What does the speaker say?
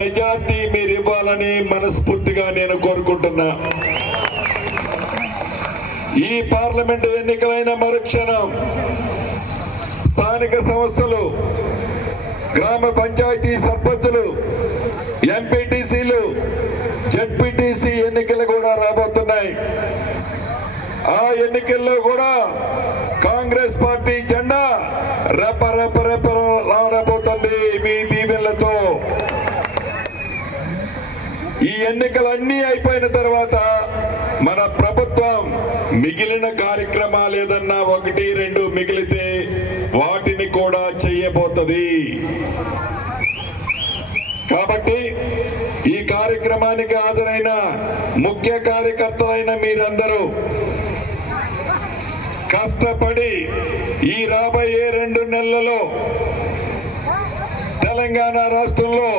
Majority మీరు ఇవ్వాలని మనస్ఫూర్తిగా నేను కోరుకుంటున్నా. ఈ పార్లమెంటు ఎన్నికలైన మరుక్షణం స్థానిక సంస్థలు, గ్రామ పంచాయతీ సర్పంచులు, ఎంపీటీసీలు, జెడ్పీటీసీ ఎన్నికలు కూడా రాబోతున్నాయి. ఆ ఎన్నికల్లో కూడా కాంగ్రెస్ పార్టీ జెండా రెప రెప రెప రాడబోతుంది మీ దీవెనలతో. ఈ ఎన్నికలన్నీ అయిపోయిన తర్వాత మన ప్రభుత్వం మిగిలిన కార్యక్రమాలు ఏదన్నా 1-2 మిగిలితే వాటిని కూడా చేయబోతుంది. కాబట్టి ఈ కార్యక్రమానికి హాజరైన ముఖ్య కార్యకర్తలైన మీరందరూ కష్టపడి ఈ రాబోయే 2 నెలలలో తెలంగాణ రాష్ట్రంలో